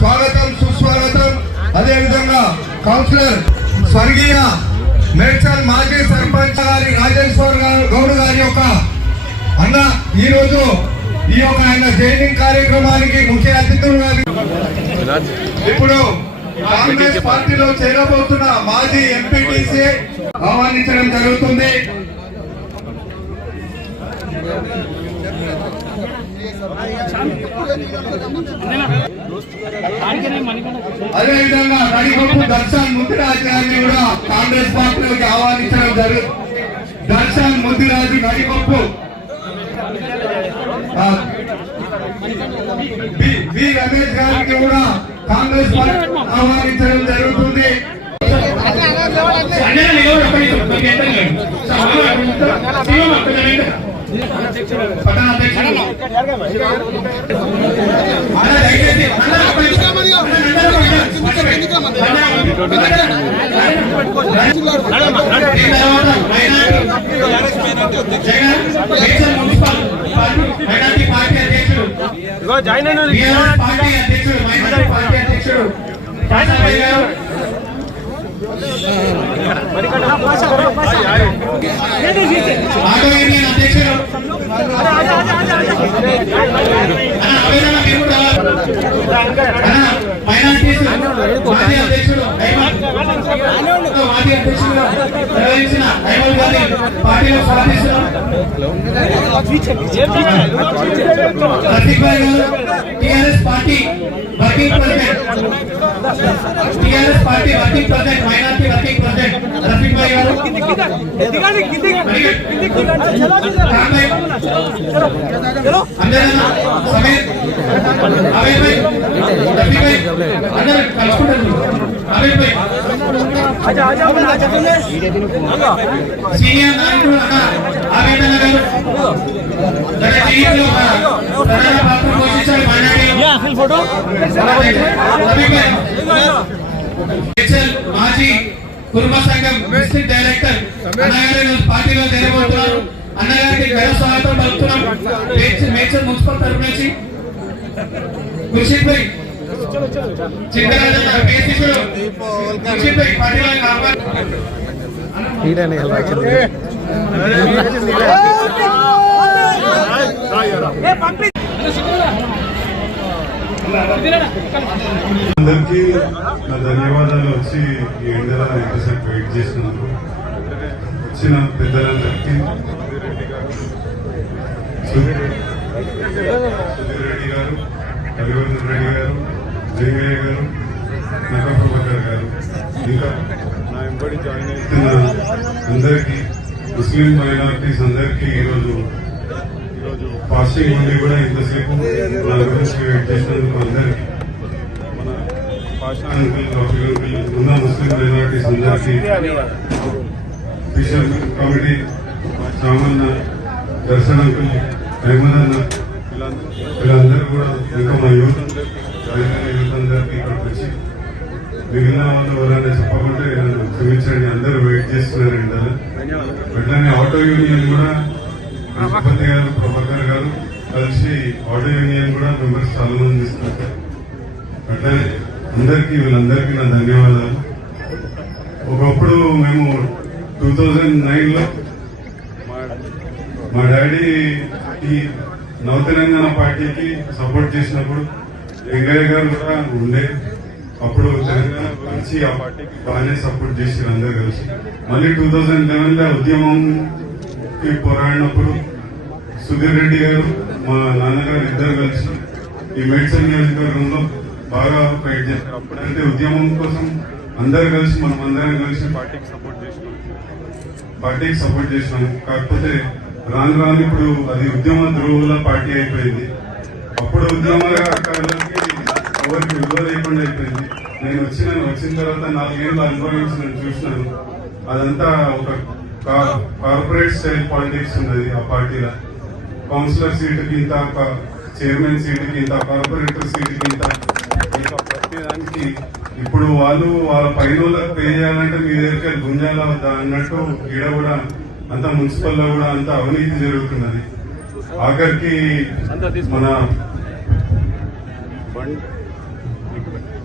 స్వాగతం సుస్వాగతం. అదేవిధంగా కౌన్సిలర్ స్వర్గీయ మేడ్చల్ మాజీ సర్పంచ్ గారి రాజేశ్వర్ గౌడ్ గారి యొక్క అన్న ఈరోజు ఈ యొక్క ఆయన జైనింగ్ కార్యక్రమానికి ముఖ్య అతిథులుగా ఇప్పుడు కాంగ్రెస్ పార్టీలో చేరబోతున్న మాజీ ఎంపీటీసీ ఆహ్వానించడం జరుగుతుంది. అదేవిధంగా నడిగొప్పు దర్శన్ ముద్దిరాజు గారిని కూడా కాంగ్రెస్ పార్టీలోకి ఆహ్వానించడం జరుగుతుంది. దర్శన్ ముద్దిరాజు నడిగొప్పు వి రమేష్ గారికి కూడా కాంగ్రెస్ పార్టీ ఆహ్వానించడం జరుగుతుంది. TRS party working president minority working president Rafiq Bhai garu, senior నాయకుడు ఆవేదన గారు మాజీ కుటుంబ సంఘం డిస్ట్రిక్ట్ డైరెక్టర్ అన్నగారి పార్టీలో చేరబోతున్నారు. అన్నగారికి ఘన స్వాగతం పలుకుతున్నాం. మేడ్చల్ మున్సిపల్ తరఫు నుంచి ఖుషీపై చింతరాజన్న కేసీపీలో ఖుషీపై పార్టీలో అందరికీ నా ధన్యవాదాలు. వచ్చి ఎండలో ఎంతసేపు వెయిట్ చేసినందుకు వచ్చిన పెద్దలందరికీ, సుధీర్ రెడ్డి గారు, రఘువర్ధన్ రెడ్డి గారు, జయవయ్య గారు, నగర్ గారు, ఇంకా నా ఎంబడి జాయిన్ అవుతున్న అందరికీ, ముస్లిం మైనారిటీస్ అందరికీ ఈరోజు ఫాస్టింగ్ ఉండి కూడా ఇంతసేపు నా గురించి వెయిట్ చేసినందుకు అందరికీ, మన పాషా అంకుల్, కాఫీ అంకుల్, ఉన్న ముస్లిం మైనారిటీస్ అందరికీ, special committee Samanna, Darshan uncle, Ahmed అన్న, వీళ్ళందరూ కూడా ఇంకా మా యూత్ అందరికీ ఇక్కడికి వచ్చి మిగిలిన వాళ్ళు ఎవరైనా చెప్పకుంటే నన్ను క్షమించండి. అందరూ వెయిట్ చేస్తున్నారండి. అట్లానే ఆటో యూనియన్ కూడా రాష్ట్రపతి గారు, ప్రభాకర్ గారు కలిసి ఆటో యూనియన్ కూడా మెంబర్స్ చాలా మంది ఇస్తున్నారు. అట్లానే అందరికీ వీళ్ళందరికీ నా ధన్యవాదాలు. ఒకప్పుడు మేము 2009లో మా డాడీ ఈ నవ తెలంగాణ పార్టీకి సపోర్ట్ చేసినప్పుడు వెంకయ్య గారు కూడా ఉండే, అప్పుడు తెలంగాణ గురించి ఆ పార్టీకి బాగానే సపోర్ట్ చేసారు అందరు కలిసి. మళ్ళీ 2011లో ఉద్యమంకి పోరాడినప్పుడు సుధీర్ రెడ్డి గారు, మా నాన్నగారు ఇద్దరు కలిసి ఈ మేడ్చల్ నియోజకవర్గంలో బాగా ఫైట్ చేశారు. అప్పుడంటే ఉద్యమం కోసం అందరు కలిసి, మనం అందరం కలిసి పార్టీకి సపోర్ట్ చేసినాం. కాకపోతే రాను రాను ఇప్పుడు అది ఉద్యమ ధ్రువుల పార్టీ అయిపోయింది. అప్పుడు ఉద్యమకారులకి ఎవరికి విలువ లేకుండా అయిపోయింది. నేను వచ్చిన తర్వాత 4 ఏళ్ళు అనుభవించిన చూసినాను. అదంతా ఒక కార్పొరేట్ స్టైల్ పాలిటిక్స్ ఉన్నది ఆ పార్టీలో. కౌన్సిలర్ సీటుకి ఇంత, చైర్మన్ సీటుకి ఇంత, కార్పొరేటర్ సీటుకి ఇంత, ఇంకా ప్రతి దానికి ఇప్పుడు వాళ్ళ పైన వాళ్ళకి పే చేయాలంటే మీ దగ్గర గుంజాల వద్దా అన్నట్టు ఈడ కూడా అంత మున్సిపల్ లో కూడా అంత అవినీతి జరుగుతున్నది.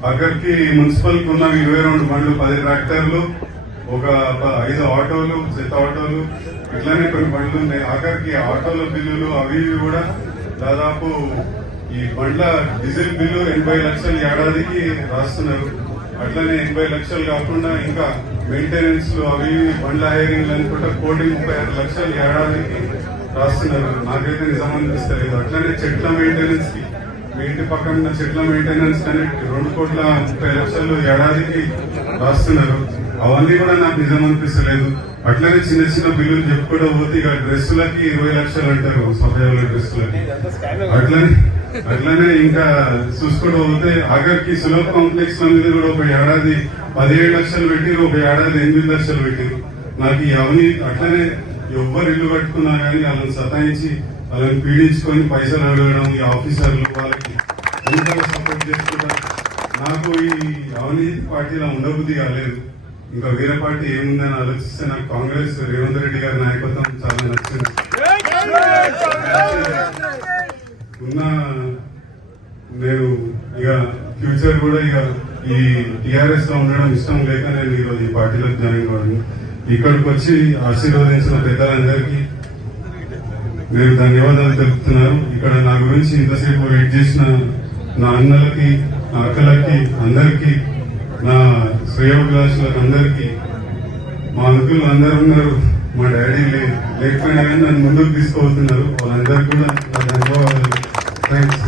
ఆఖరికి మున్సిపల్ కు ఉన్న 22 బండ్లు, 10 ట్రాక్టర్లు, ఒక 5 ఆటోలు, చెత్త ఆటోలు, ఇట్లానే కొన్ని బండ్లు ఉన్నాయి. ఆఖరికి ఆటోల బిల్లులు అవి కూడా దాదాపు ఈ బండ్ల డీజిల్ బిల్లు 80 లక్షలు ఏడాదికి రాస్తున్నారు. అట్లనే 80 లక్షలు కాకుండా ఇంకా మెయింటెనెన్స్ లు అవి బండ్ల హైరింగ్ అనుకుంటా 1,36 లక్షలు ఏడాదికి రాస్తున్నారు. నాకైతే నిజం అనిపిస్తలేదు. అట్లనే చెట్ల మెయింటెనెన్స్ కి, మీ ఇంటి పక్కన చెట్ల మెయింటెనెన్స్ కానీ 2,30 లక్షలు ఏడాదికి రాస్తున్నారు. అవన్నీ కూడా నాకు నిజం అనిపిస్తలేదు. అట్లనే చిన్న చిన్న బిల్లులు చెప్పుకోవడం పోతే ఇక డ్రెస్సులకి 20 లక్షలు అంటారు, సభ్యుల డ్రెస్సులకి. అట్లనే ఇంకా చూసుకోవడం పోతే ఆఖరికి సులభ కాంప్లెక్స్ మీద కూడా ఒక ఏడాది 17 లక్షలు పెట్టిరు, ఒక ఏడాది 8 లక్షలు పెట్టిరు. నాకు ఈ అవినీతి అట్లనే ఎవ్వరు ఇల్లు కట్టుకున్నా కానీ వాళ్ళని సతాయించి వాళ్ళని పీడించుకొని పైసలు అడగడం ఈ ఆఫీసర్లు వాళ్ళకి ఎంతగా సపోర్ట్ చేసుకుంటారు. నాకు ఈ అవినీతి పార్టీలో ఉండబుద్ధి కాలేదు. ఇంకా వేరే పార్టీ ఏముందని ఆలోచిస్తే నాకు కాంగ్రెస్ రేవంత్ రెడ్డి గారి నాయకత్వం చాలా నచ్చింది. నేను ఇక ఫ్యూచర్ కూడా ఇక ఈ టీఆర్ఎస్ లో ఉండడం ఇష్టం లేక నేను ఈరోజు ఈ పార్టీలోకి జాయిన్ అవ్వను. ఇక్కడికి వచ్చి ఆశీర్వదించిన పెద్దలందరికీ నేను ధన్యవాదాలు తెలుపుతున్నాను. ఇక్కడ నా గురించి ఇంతసేపు వెయిట్ చేసిన నా అన్నలకి, నా అక్కలకి, అందరికీ, నా శ్రేయోభిలాషులకు అందరికీ, మా అంకులు అందరు ఉన్నారు, మా డాడీ లేకపోయినా కానీ నన్ను ముందుకు తీసుకుపోతున్నారు. వాళ్ళందరికీ కూడా నా ధన్యవాదాలు. థ్యాంక్స్.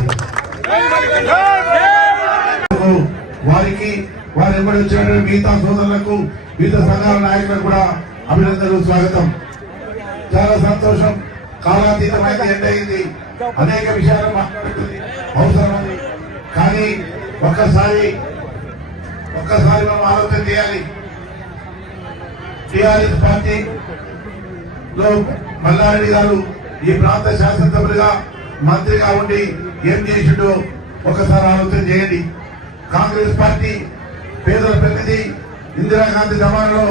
వారికి వారు ఎవరు వచ్చారు మిగతా సోదరులకు, వివిధ సంఘాల నాయకులకు కూడా అభినందనలు, స్వాగతం. చాలా సంతోషం. కాలాతీతమైన ఎండ్ అయింది. అనేక విషయాలు మాట్లాడుతుంది, అవసరం ఉంది. కానీ ఒక్కసారి మనం ఆలోచన చేయాలి. టీఆర్ఎస్ పార్టీలో మల్లారెడ్డి గారు ఈ ప్రాంత శాసనసభ్యులుగా, మంత్రిగా ఉండి ఏం చేసిండో ఒకసారి ఆలోచన చేయండి. కాంగ్రెస్ పార్టీ పేదల ప్రతినిధి ఇందిరాగాంధీ జమానాలో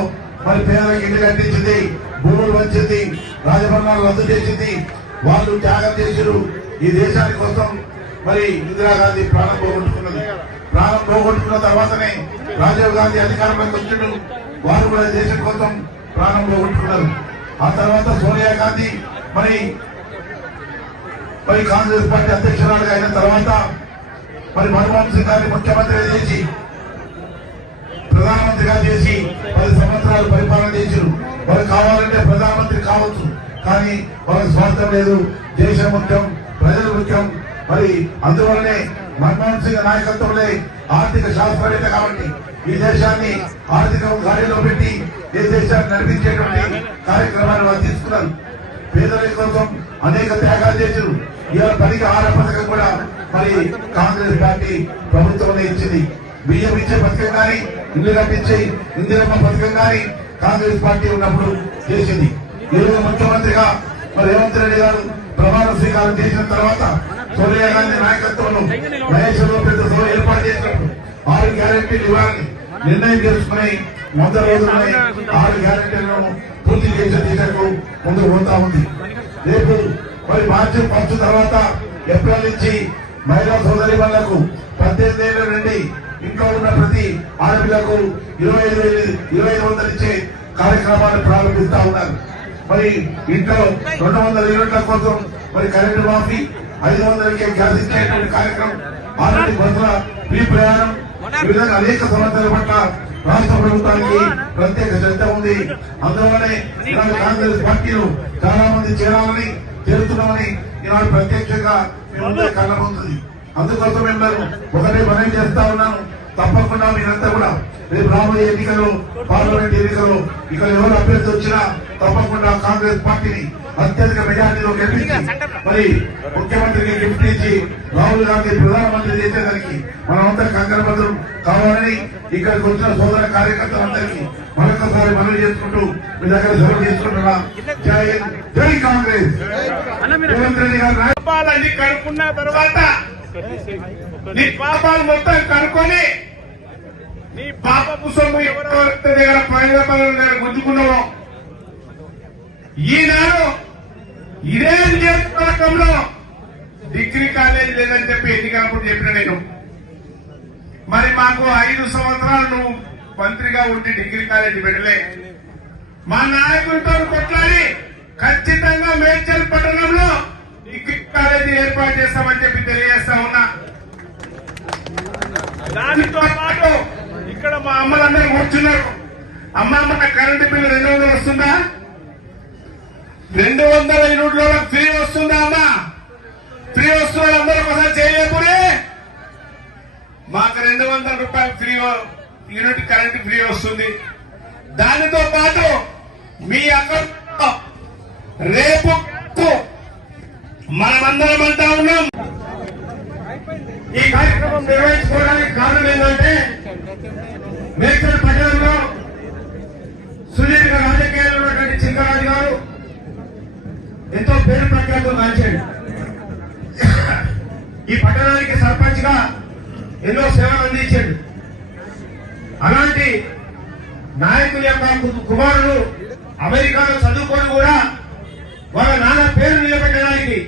మరి పేదలకు ఇల్లు కట్టించింది, భూములు వచ్చింది, రాజభవనాలు రద్దు చేసింది. వాళ్ళు త్యాగం చేశారు ఈ దేశాని కోసం. మరి ఇందిరాగాంధీ ప్రాణం పోగొట్టుకున్నది. ప్రాణం పోగొట్టుకున్న తర్వాతనే రాజీవ్ గాంధీ అధికారంలోకి వచ్చిండు. వారు కూడా దేశం కోసం ప్రాణం పోగొట్టుకున్నారు. ఆ తర్వాత సోనియా గాంధీ మరి కాంగ్రెస్ పార్టీ అధ్యక్షురాలుగా అయిన తర్వాత మరి మన్మోహన్ సింగ్ గారిని ముఖ్యమంత్రిగా చేసి, ప్రధానమంత్రిగా చేసి 10 సంవత్సరాలు పరిపాలన చేశారు. వాళ్ళు కావాలంటే ప్రధానమంత్రి కావచ్చు, కానీ వాళ్ళకి స్వార్థం లేదు. దేశం ముఖ్యం, ప్రజలు ముఖ్యం. మరి అందువల్లనే మన్మోహన్ సింగ్ నాయకత్వంలో ఆర్థిక శాస్త్రవేత్త కాబట్టి ఈ దేశాన్ని ఆర్థిక గాడిలో పెట్టి ఈ దేశాన్ని నడిపించేటువంటి కార్యక్రమాన్ని వాళ్ళు తీసుకున్నారు. పేదల కోసం అనేక త్యాగాలు చేశారు. ఇవాళ 10కి 6 పథకం కూడా మరి కాంగ్రెస్ పార్టీ ప్రభుత్వం ఇచ్చింది. బియ్యం ఇచ్చే పథకం కానీ, ఇల్లు కట్టించే ఇందిరమ్మ పథకం కానీ కాంగ్రెస్ పార్టీ ఉన్నప్పుడు చేసింది. ఈరోజు ముఖ్యమంత్రిగా మరి రేవంత్ రెడ్డి గారు ప్రమాణ స్వీకారం చేసిన తర్వాత సోనియా గాంధీ నాయకత్వంలో మహేశ్వరరావు పెద్ద సభ ఏర్పాటు చేసినప్పుడు 6 గ్యారెంటీలు ఇవ్వాలని నిర్ణయం చేసుకుని 100 రోజుల్లోనే 6 గ్యారెంటీలను పూర్తి చేసే దిశకు ముందుకు పోతా ఉంది. రేపు మరి మార్చి 1 తర్వాత ఏప్రిల్ నుంచి మహిళా సోదరి వాళ్లకు 18 ఏళ్ల నుండి ఇంట్లో ఉన్న ప్రతి ఆడపిల్లకు 25,000 ఇచ్చే కార్యక్రమాన్ని ప్రారంభిస్తా ఉన్నారు. మరి ఇంట్లో 200 యూనిట్ల కోసం మరి కరెంటు మాఫీ, 500కే గ్యాస్ ఇచ్చేటువంటి కార్యక్రమం, ఆల్రెడీ బస్సుల ఫ్రీ ప్రయాణం, ఈ విధంగా అనేక సమస్యల పట్ల రాష్ట్ర ప్రభుత్వానికి ప్రత్యేక శ్రద్ధ ఉంది. అందువల్లనే ఈనాడు కాంగ్రెస్ పార్టీలో చాలా మంది చేరుతున్నామని ఈనాడు ప్రత్యక్షంగా కనబడుతుంది. అందుకోసం మేము ఒకటే మనం చేస్తా ఉన్నాను. తప్పకుండా మీరంతా కూడా రేపు రాబోయే ఎన్నికలు, పార్లమెంట్ ఎన్నికలు ఇక్కడ ఎవరు అభ్యర్థి వచ్చినా తప్పకుండా కాంగ్రెస్ పార్టీని అత్యధిక మెజార్టీలో గెలిపించి మరి ముఖ్యమంత్రికి గిఫ్ట్ ఇచ్చి రాహుల్ గాంధీ ప్రధానమంత్రి చేసేదానికి మనమంతా కంకణబద్ధం కావాలని ఇక్కడికి వచ్చిన సోదర కార్యకర్తలందరికీ మరొకసారి మనవి చేసుకుంటూ మీ దగ్గర సెలవు తీసుకుంటున్నా. జై హింద్, జై కాంగ్రెస్. రేవంత్ రెడ్డి గారు పాపాలన్నీ కనుక్కున్న తర్వాత నీ పాపాలు మొత్తం కనుక్కొని నీ పాపపు సొమ్ము ఎవరెవరి దగ్గర ప్రజల దగ్గర గుంజుకున్నావో ఈనాడు ఇదే నియోజకవర్గంలో డిగ్రీ కాలేజ్ లేదని చెప్పి ఎన్నికలప్పుడు చెప్పిన నేను. మరి మాకు 5 సంవత్సరాలు నువ్వు మంత్రిగా ఉండి డిగ్రీ కాలేజీ పెట్టలే. మా నాయకులతో కొట్లాడి ఖచ్చితంగా మేడ్చల్ పట్టణంలో డిగ్రీ కాలేజీ ఏర్పాటు చేస్తామని చెప్పి తెలియజేస్తా ఉన్నా. దానితో పాటు ఇక్కడ మా అమ్మలందరూ కూర్చున్నారు. అమ్మ మన కరెంటు బిల్లు 200 వస్తుందా? 200 యూనిట్ల ఫ్రీ వస్తుందా? అమ్మా ఫ్రీ వస్తున్న అందరూ ఒకసారి చేయలేపుడే. మాకు 200 రూపాయలు ఫ్రీ యూనిట్ కరెంటు ఫ్రీ వస్తుంది. దానితో పాటు మీ అకౌంట్ రేపు మనమందరం అంటా ఉన్నాం. ఈ కార్యక్రమం నిర్వహించుకోవడానికి కారణం ఏంటంటే మేడ్చల్ పట్టణంలో సుదీర్ఘ రాజకీయాల్లో ఉన్నటువంటి చింతరాజు గారు ఎంతో పేరు ప్రఖ్యాతులు గాంచాడు. ఈ పట్టణానికి సర్పంచ్ గా ఎన్నో సేవలు అందించాడు. అలాంటి నాయకుల యొక్క కుమారులు అమెరికాలో చదువుకొని కూడా వాళ్ళ నాన్న పేరు నిలబెట్టడానికి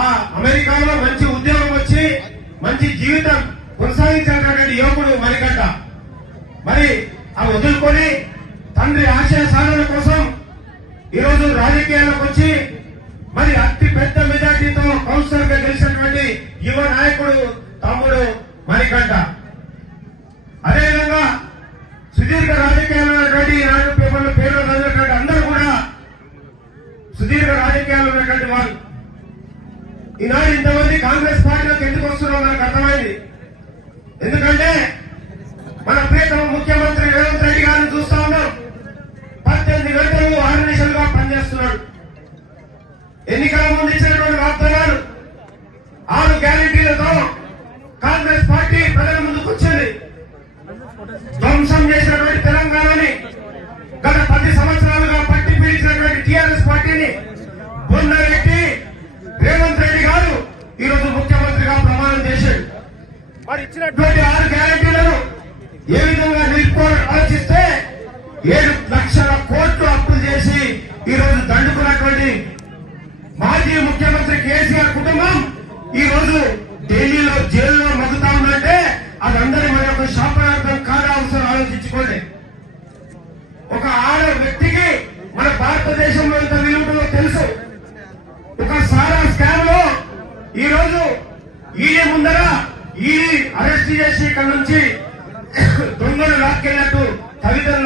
ఆ అమెరికాలో మంచి ఉద్యోగం వచ్చి మంచి జీవితం కొనసాగించాలన్నటువంటి యువకుడు మణికంఠ. మరి ఆ వదులుకొని తండ్రి ఆశయ సాధన కోసం ఈరోజు రాజకీయాలకు వచ్చి మరి అతి పెద్ద మెజార్టీతో కౌన్సిలర్ గా గెలిచినటువంటి యువ నాయకుడు తమ్ముడు మణికంఠ. అదేవిధంగా సుదీర్ఘ రాజకీయాలు ఉన్నటువంటి నాడు పేపర్ల పేర్లు చదివినటువంటి అందరూ కూడా సుదీర్ఘ రాజకీయాలు ఉన్నటువంటి వాళ్ళు. ఈనాడు ఇంతమంది కాంగ్రెస్ పార్టీలోకి ఎందుకు వస్తున్నారో మనకు అర్థమైంది. ఎందుకంటే మన ప్రియతమ ముఖ్యమంత్రి రేవంత్ రెడ్డి గారిని చూస్తా ఉన్నాం. 18 గంటలు 6 నిమిషాలుగా పనిచేస్తున్నాడు. ఎన్నికల ముందు ఇచ్చినటువంటి వాగ్దానాలు 6 గ్యారెంటీలతో కాంగ్రెస్ పార్టీ ప్రజల ముందుకు వచ్చింది. ధ్వంసం చేసినటువంటి తెలంగాణని గత 10 సంవత్సరాలుగా పట్టి పీడించినటువంటి టీఆర్ఎస్ పార్టీని బొందరెడ్డి రేవంత్ రెడ్డి గారు ఈ రోజు ముఖ్యమంత్రిగా ప్రమాణం చేశాడు. మరి ఇచ్చినటువంటి 6 గ్యారెంటీలను ఏ విధంగా నిలుపుకోవాలని ఆలోచిస్తే 7 లక్షల కోట్లు అప్పులు చేసి ఈ రోజు దండుకున్నటువంటి మాజీ ముఖ్యమంత్రి కేసీఆర్ కుటుంబం ఈ రోజు ఢిల్లీలో జైల్లో మగ్గుతా ఉందంటే అదందరి మన యొక్క శాపనార్థం కాదా? అవసరం ఆలోచించుకోండి. ఒక ఆడ వ్యక్తికి మన భారతదేశంలో ఎంత విలువలో తెలుసు. ఒక సారా స్కామ్ లో ఈ రోజు ఈడీ ముందర ఈడీ అరెస్ట్ చేసి ఇక్కడ నుంచి దొంగలు లాక్కెళ్ళినట్టు తల్లిదండ్రులు